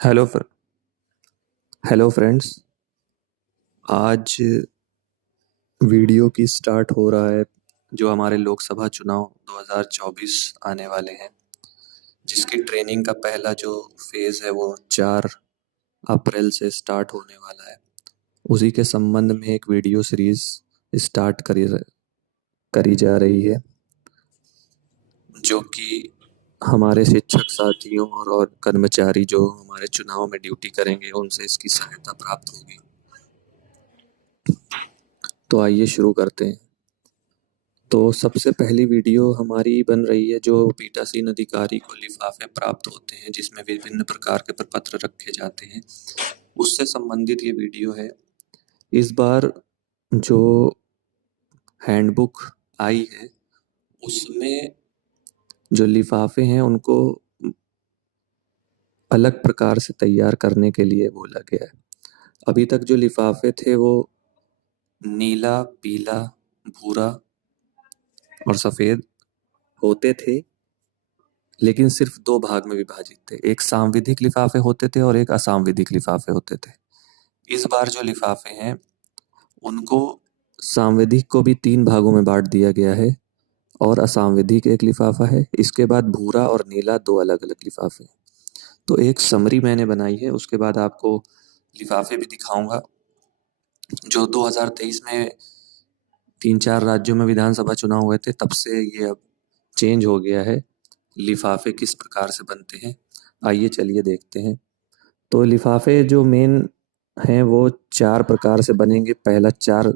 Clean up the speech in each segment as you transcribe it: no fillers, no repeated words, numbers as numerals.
Hello hello friends. आज video की start हो रहा है जो हमारे लोकसभा चुनाव 2024 आने वाले हैं, जिसकी ट्रेनिंग का पहला जो फेज़ है वो 4 अप्रैल से स्टार्ट होने वाला है। उसी के संबंध में एक वीडियो सीरीज़ स्टार्ट करी जा रही है, जो कि हमारे शिक्षक साथियों और कर्मचारी जो हमारे चुनाव में ड्यूटी करेंगे उनसे इसकी सहायता प्राप्त होगी। तो आइए शुरू करते हैं। तो सबसे पहली वीडियो हमारी बन रही है जो पीठासीन अधिकारी को लिफाफे प्राप्त होते हैं जिसमें विभिन्न प्रकार के प्रपत्र रखे जाते हैं, उससे संबंधित ये वीडियो है। इस बार जो हैंडबुक आई है उसमें जो लिफाफे हैं उनको अलग प्रकार से तैयार करने के लिए बोला गया है। अभी तक जो लिफाफे थे वो नीला, पीला, भूरा और सफ़ेद होते थे, लेकिन सिर्फ 2 भाग में विभाजित थे। एक सांविधिक लिफाफे होते थे और एक असांविधिक लिफाफे होते थे। इस बार जो लिफाफे हैं उनको सांविधिक को भी 3 भागों में बांट दिया गया है और असांविधिक एक लिफाफा है। इसके बाद भूरा और नीला 2 अलग-अलग लिफाफे। तो एक समरी मैंने बनाई है, उसके बाद आपको लिफाफे भी दिखाऊंगा। जो 2023 में 3-4 राज्यों में विधानसभा चुनाव हुए थे तब से ये अब चेंज हो गया है। लिफाफे किस प्रकार से बनते हैं, आइए चलिए देखते हैं। तो लिफाफे जो मेन हैं वो 4 प्रकार से बनेंगे। पहला 4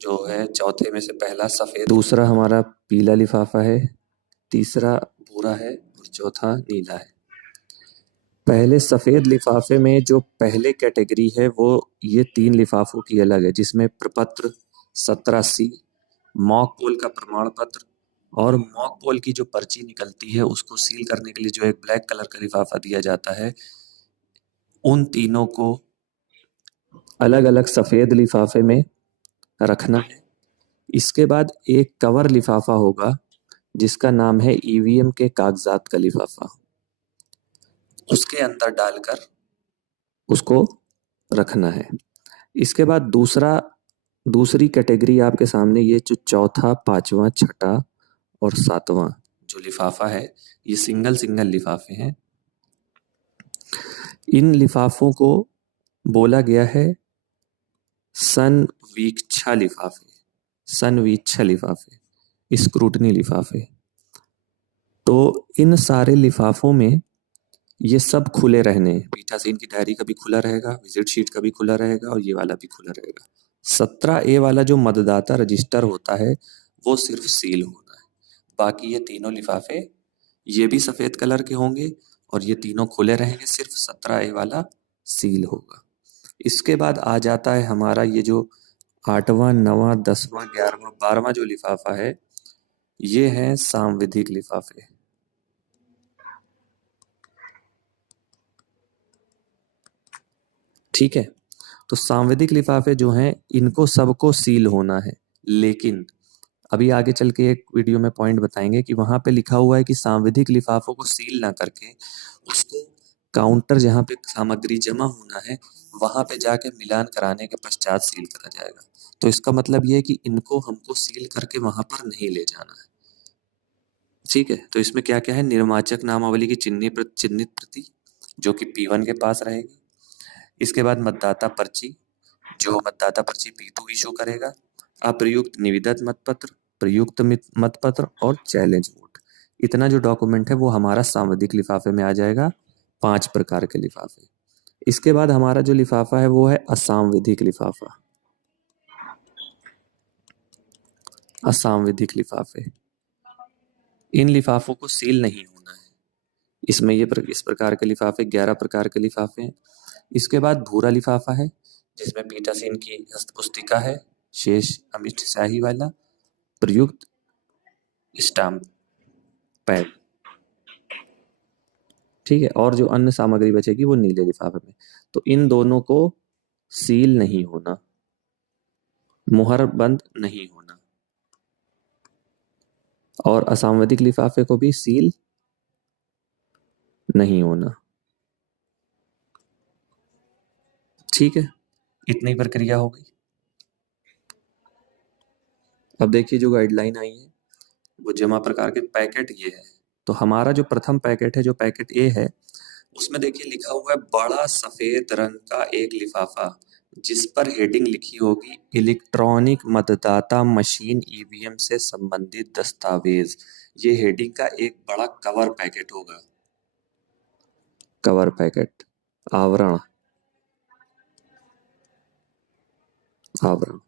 जो है, चौथे में से पहला सफ़ेद, दूसरा हमारा पीला लिफाफा है, तीसरा भूरा है और चौथा नीला है। पहले सफ़ेद लिफाफे में जो पहले कैटेगरी है वो ये 3 लिफाफों की अलग है, जिसमें प्रपत्र 17C, मॉक पोल का प्रमाण पत्र और मॉक पोल की जो पर्ची निकलती है उसको सील करने के लिए जो एक ब्लैक कलर का लिफाफा दिया जाता है, उन तीनों को अलग-अलग सफ़ेद लिफाफे में रखना है। इसके बाद एक कवर लिफाफा होगा जिसका नाम है ईवीएम के कागजात का लिफाफा, उसके अंदर डालकर उसको रखना है। इसके बाद दूसरी कैटेगरी आपके सामने, ये जो चौथा, पांचवा, छठा और सातवां जो लिफाफा है ये सिंगल सिंगल लिफाफे हैं। इन लिफाफों को बोला गया है सनवीक्षा लिफाफे, सनवीक्षा लिफाफे, स्क्रूटनी लिफाफे। तो इन सारे लिफाफों में ये सब खुले रहने, पीठासीन की डायरी का भी खुला रहेगा, विजिट शीट का भी खुला रहेगा और ये वाला भी खुला रहेगा। 17A वाला जो मतदाता रजिस्टर होता है वो सिर्फ सील होना है। बाकी ये तीनों लिफाफे ये भी सफ़ेद कलर के होंगे और ये तीनों खुले रहेंगे, सिर्फ 17A वाला सील होगा। इसके बाद आ जाता है हमारा ये जो 8वां, 9वां, 10वां, 11वां, 12वां जो लिफाफा है, ये हैं सांविधिक लिफाफे। ठीक है, तो सांविधिक लिफाफे जो हैं इनको सबको सील होना है, लेकिन अभी आगे चल के एक वीडियो में पॉइंट बताएंगे कि वहां पे लिखा हुआ है कि सांविधिक लिफाफों को सील ना करके उसको काउंटर जहाँ पे सामग्री जमा होना है वहां पे जाके मिलान कराने के पश्चात सील करा जाएगा। तो इसका मतलब ये है कि इनको हमको सील करके वहां पर नहीं ले जाना है। ठीक है, तो इसमें क्या क्या है, निर्वाचक नामावली की चिन्हित प्रति जो कि P1 के पास रहेगी। इसके बाद मतदाता पर्ची, जो मतदाता पर्ची P2 इशू करेगा। अप्रयुक्त निविदत मतपत्र, प्रयुक्त मतपत्र और चैलेंज वोट। इतना जो डॉक्यूमेंट है वो हमारा सांविधिक लिफाफे में आ जाएगा, 5 प्रकार के लिफाफे। इसके बाद हमारा जो लिफाफा है वो है असांविधिक लिफाफा। असांविधिक लिफाफे, इन लिफाफों को सील नहीं होना है। इसमें इस प्रकार के लिफाफे, 11 प्रकार के लिफाफे हैं। इसके बाद भूरा लिफाफा है जिसमें पीठासीन की हस्तपुस्तिका है, शेष अमिट शाही वाला, प्रयुक्त स्टाम्प पैड। ठीक है, और जो अन्य सामग्री बचेगी वो नीले लिफाफे में। तो इन दोनों को सील नहीं होना, मुहर बंद नहीं होना, और असांविधिक लिफाफे को भी सील नहीं होना। ठीक है, इतनी प्रक्रिया हो गई। अब देखिए जो गाइडलाइन आई है वो जमा प्रकार के पैकेट ये है। तो हमारा जो प्रथम पैकेट है, जो पैकेट ए है, उसमें देखिए लिखा हुआ है बड़ा सफेद रंग का एक लिफाफा जिस पर हेडिंग लिखी होगी इलेक्ट्रॉनिक मतदाता मशीन ईवीएम से संबंधित दस्तावेज। ये हेडिंग का एक बड़ा कवर पैकेट होगा। कवर पैकेट, आवरण, आवरण,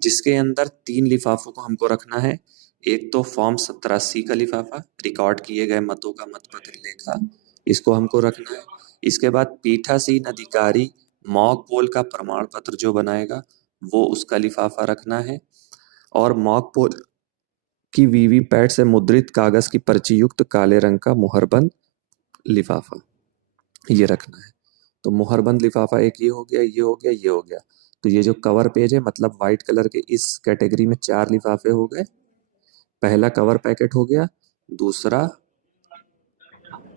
जिसके अंदर 3 लिफाफों को हमको रखना है। एक तो फॉर्म 1780 का लिफाफा, रिकॉर्ड किए गए मतों का मतपत्र लेखा, इसको हमको रखना है। इसके बाद पीठासीन अधिकारी मॉक पोल का प्रमाण पत्र जो बनाएगा वो उसका लिफाफा रखना है। और मॉक पोल की वीवीपैट से मुद्रित कागज की पर्ची युक्त काले रंग का मुहरबंद लिफाफा ये रखना है। तो मुहरबंद लिफाफा एक ये हो गया, ये हो गया, ये हो गया। तो ये जो कवर पेज है मतलब व्हाइट कलर के इस कैटेगरी में 4 लिफाफे हो गए। पहला कवर पैकेट हो गया, दूसरा,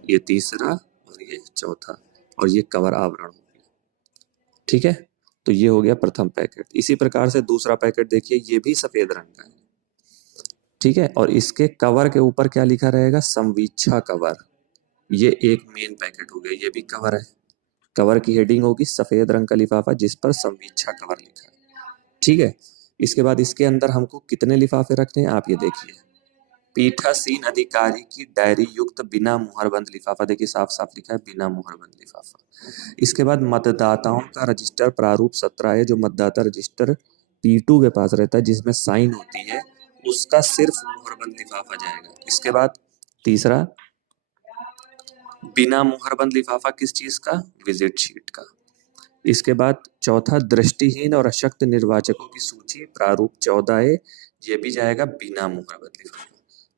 ये तीसरा और ये चौथा, और ये कवर आवरण हो गया। ठीक है, तो ये हो गया प्रथम पैकेट। इसी प्रकार से दूसरा पैकेट देखिए, ये भी सफेद रंग का है। ठीक है, और इसके कवर के ऊपर क्या लिखा रहेगा, संवीक्षा कवर। ये एक मेन पैकेट हो गया, ये भी कवर है। कवर की हेडिंग होगी सफेद रंग का लिफाफा जिस पर संवीक्षा कवर लिखा है। ठीक है, इसके बाद इसके अंदर हमको कितने लिफाफे रखने हैं आप ये देखिए। पीठासीन अधिकारी की डायरी युक्त बिना मुहरबंद लिफाफा, देखिए साफ साफ लिखा है बिना मुहरबंद लिफाफा। इसके बाद मतदाताओं का रजिस्टर प्रारूप 17 है जो मतदाता रजिस्टर P2 के पास रहता है जिसमें साइन होती है, उसका सिर्फ मुहरबंद लिफाफा जाएगा। इसके बाद तीसरा, बिना मुहरबंद लिफाफा किस चीज का, विजिट शीट का। इसके बाद चौथा, दृष्टिहीन और अशक्त निर्वाचकों की सूची प्रारूप 14 है, ये भी जाएगा बिना मुहरबंद लिफाफा।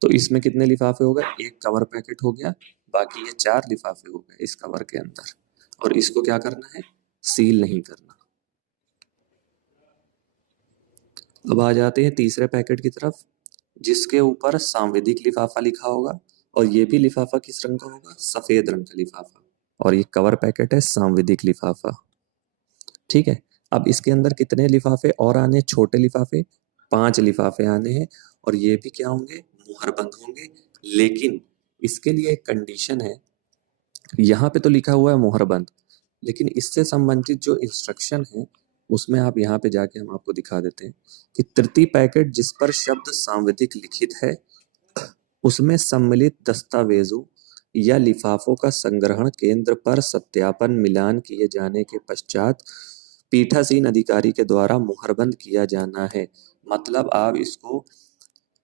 तो इसमें कितने लिफाफे हो गए, एक कवर पैकेट हो गया, बाकी ये 4 लिफाफे हो गए इस कवर के अंदर। और इसको क्या करना है, सील नहीं करना। अब आ जाते हैं तीसरे पैकेट की तरफ जिसके ऊपर सांविधिक लिफाफा लिखा होगा, और ये भी लिफाफा किस रंग का होगा, सफेद रंग का लिफाफा। और ये कवर पैकेट है सांविधिक लिफाफा। ठीक है, अब इसके अंदर कितने लिफाफे और आने, छोटे लिफाफे 5 लिफाफे आने हैं, और ये भी क्या होंगे, मुहरबंद होंगे। लेकिन इसके लिए एक कंडीशन है, यहाँ पे तो लिखा हुआ है मुहरबंद, लेकिन इससे संबंधित जो इंस्ट्रक्शन है उसमें आप यहाँ पे जाके हम आपको दिखा देते हैं कि तृतीय पैकेट जिस पर शब्द सांविधिक लिखित है उसमें सम्मिलित दस्तावेजों या लिफाफों का संग्रहण केंद्र पर सत्यापन मिलान किए जाने के पश्चात पीठासीन अधिकारी के द्वारा मुहरबंद किया जाना है। मतलब आप इसको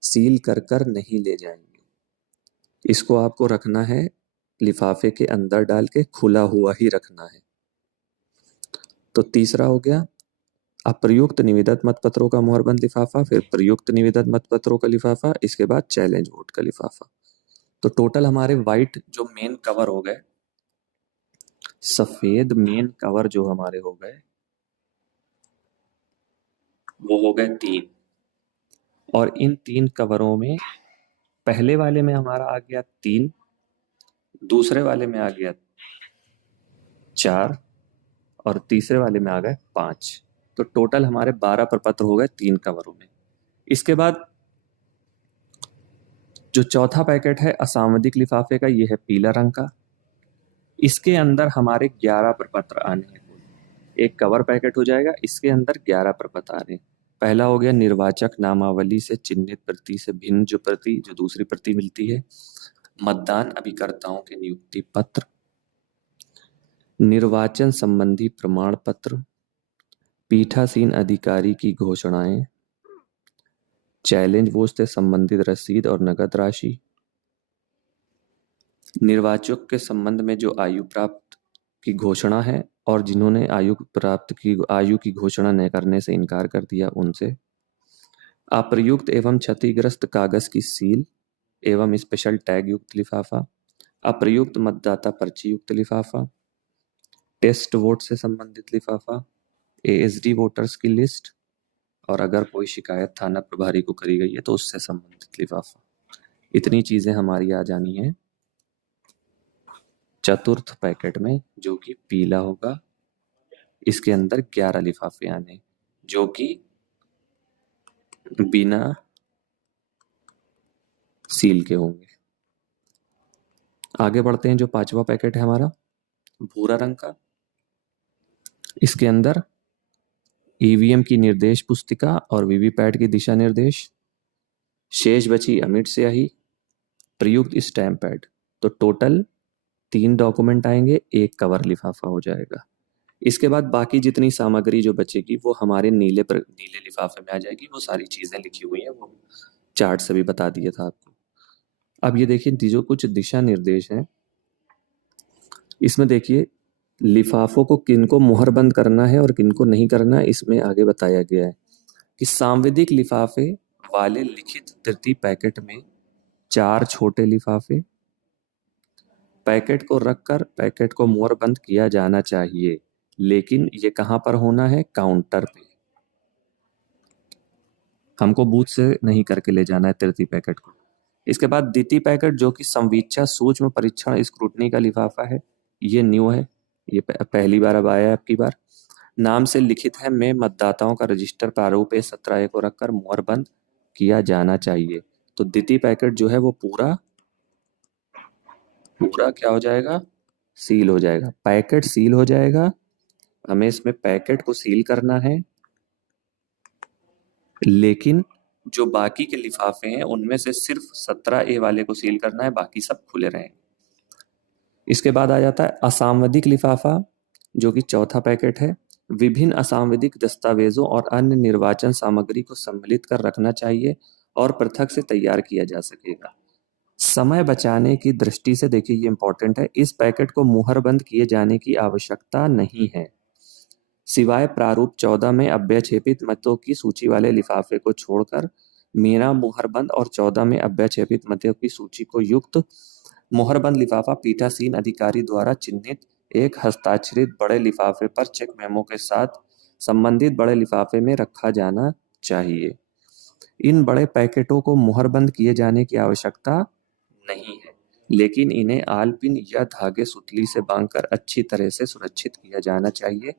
सील कर कर नहीं ले जाएंगे, इसको आपको रखना है लिफाफे के अंदर डाल के, खुला हुआ ही रखना है। तो तीसरा हो गया अप्रयुक्त निवेदक मतपत्रों का मुहरबंद लिफाफा, फिर प्रयुक्त निवेदक मतपत्रों का लिफाफा, इसके बाद चैलेंज वोट का लिफाफा। तो टोटल हमारे व्हाइट जो मेन कवर हो गए, सफेद मेन कवर जो हमारे हो गए वो हो गए 3। और इन 3 कवरों में पहले वाले में हमारा आ गया 3, दूसरे वाले में आ गया 4, और तीसरे वाले में आ गए 5। तो टोटल हमारे 12 प्रपत्र हो गए 3 कवरों में। इसके बाद जो चौथा पैकेट है असामयिक लिफाफे का, ये है पीला रंग का। इसके अंदर हमारे 11 प्रपत्र आने हैं। एक कवर पैकेट हो जाएगा, इसके अंदर 11 प्रपत्र आ रहे हैं। पहला हो गया निर्वाचक नामावली से चिन्हित प्रति से भिन्न जो प्रति, जो दूसरी प्रति मिलती है, मतदान अभिकर्ताओं के नियुक्ति पत्र, निर्वाचन संबंधी प्रमाण पत्र, पीठासीन अधिकारी की घोषणाएं, चैलेंज वोट से संबंधित रसीद और नगद राशि, निर्वाचक के संबंध में जो आयु प्राप्त की घोषणा है और जिन्होंने आयु की घोषणा न करने से इनकार कर दिया उनसे, अप्रयुक्त एवं क्षतिग्रस्त कागज की सील एवं स्पेशल टैग युक्त लिफाफा, अप्रयुक्त मतदाता पर्ची युक्त लिफाफा, टेस्ट वोट से संबंधित लिफाफा, एएसडी वोटर्स की लिस्ट, और अगर कोई शिकायत थाना प्रभारी को करी गई है तो उससे संबंधित लिफाफा। इतनी चीजें हमारी आ जानी है चतुर्थ पैकेट में जो कि पीला होगा इसके अंदर 11 लिफाफे आने जो कि बिना सील के होंगे। आगे बढ़ते हैं। जो 5वां पैकेट है हमारा भूरा रंग का, इसके अंदर ईवीएम की निर्देश पुस्तिका और वीवीपैट की दिशा निर्देश, शेष बची अमिट स्याही, प्रयुक्त स्टैम्प पैड। तो टोटल 3 डॉक्यूमेंट आएंगे, 1 कवर लिफाफा हो जाएगा। इसके बाद बाकी जितनी सामग्री जो बचेगी वो हमारे नीले लिफाफे में आ जाएगी। वो सारी चीजें लिखी हुई हैं, वो चार्ट से भी बता दिया था आपको। अब ये देखिए जो कुछ दिशा निर्देश हैं, इसमें देखिए लिफाफों को किनको मुहरबंद करना है और किनको नहीं करना है, इसमें आगे बताया गया है कि सांविधिक लिफाफे वाले लिखित तृतीय पैकेट में 4 छोटे लिफाफे पैकेट को रखकर पैकेट को मुहरबंद किया जाना चाहिए, लेकिन ये कहाँ पर होना है? काउंटर पे। हमको बूथ से नहीं करके ले जाना है तृतीय पैकेट को। इसके बाद द्वितीय पैकेट जो कि संवीक्षा सूक्ष्म परीक्षण स्क्रूटनी का लिफाफा है, ये न्यू है, ये पहली बार अब आया है आपकी बार। नाम से लिखित है में मतदाताओं का रजिस्टर प्रारूप A17A को रखकर मुहरबंद किया जाना चाहिए। तो द्वितीय पैकेट जो है वो पूरा क्या हो जाएगा? सील हो जाएगा। पैकेट सील हो जाएगा। हमें इसमें पैकेट को सील करना है, लेकिन जो बाकी के लिफाफे हैं उनमें से सिर्फ 17A वाले को सील करना है, बाकी सब खुले रहें। इसके बाद आ जाता है असांविधिक लिफाफा जो कि चौथा पैकेट है। विभिन्न असांविधिक दस्तावेजों और अन्य निर्वाचन सामग्री को सम्मिलित कर रखना चाहिए और पृथक से तैयार किया जा सकेगा। समय बचाने की दृष्टि से देखिए ये इंपॉर्टेंट है, इस पैकेट को मुहरबंद किए जाने की आवश्यकता नहीं है, सिवाय प्रारूप 14 में अव्यछेपित मतों की सूची वाले लिफाफे को छोड़कर। मेरा मुहरबंद और 14 में अव्यछेपित मतों की सूची को युक्त मुहरबंद लिफाफा पीठासीन अधिकारी द्वारा चिन्हित एक हस्ताक्षरित बड़े लिफाफे पर चेक मेमो के साथ संबंधित बड़े लिफाफे में रखा जाना चाहिए। इन बड़े पैकेटों को मुहरबंद किए जाने की आवश्यकता नहीं है, लेकिन इन्हें आलपिन या धागे सुतली से बांधकर अच्छी तरह से सुरक्षित किया जाना चाहिए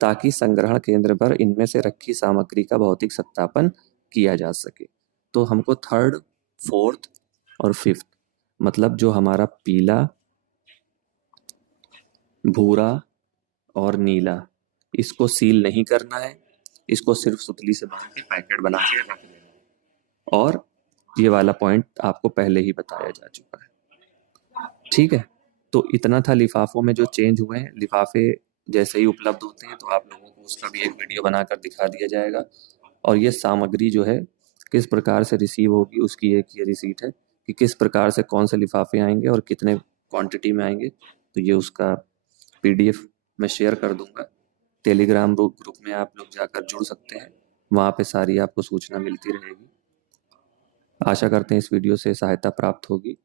ताकि संग्रहण केंद्र पर इनमें से रखी सामग्री का भौतिक सत्यापन किया जा सके। तो हमको 3rd, 4th और 5th मतलब जो हमारा पीला, भूरा और नीला, इसको सील नहीं करना है, इसको सिर्फ सुतली से बांध के पैकेट बना के रख देना है। और ये वाला पॉइंट आपको पहले ही बताया जा चुका है। ठीक है, तो इतना था लिफाफों में जो चेंज हुए हैं। लिफाफे जैसे ही उपलब्ध होते हैं तो आप लोगों को उसका भी एक वीडियो बनाकर दिखा दिया जाएगा। और ये सामग्री जो है किस प्रकार से रिसीव होगी उसकी एक ये रिसीट है कि किस प्रकार से कौन से लिफाफे आएंगे और कितने क्वांटिटी में आएंगे। तो ये उसका PDF मैं शेयर कर दूंगा। टेलीग्राम ग्रुप में आप लोग जाकर जुड़ सकते हैं, वहाँ पे सारी आपको सूचना मिलती रहेगी। आशा करते हैं इस वीडियो से सहायता प्राप्त होगी।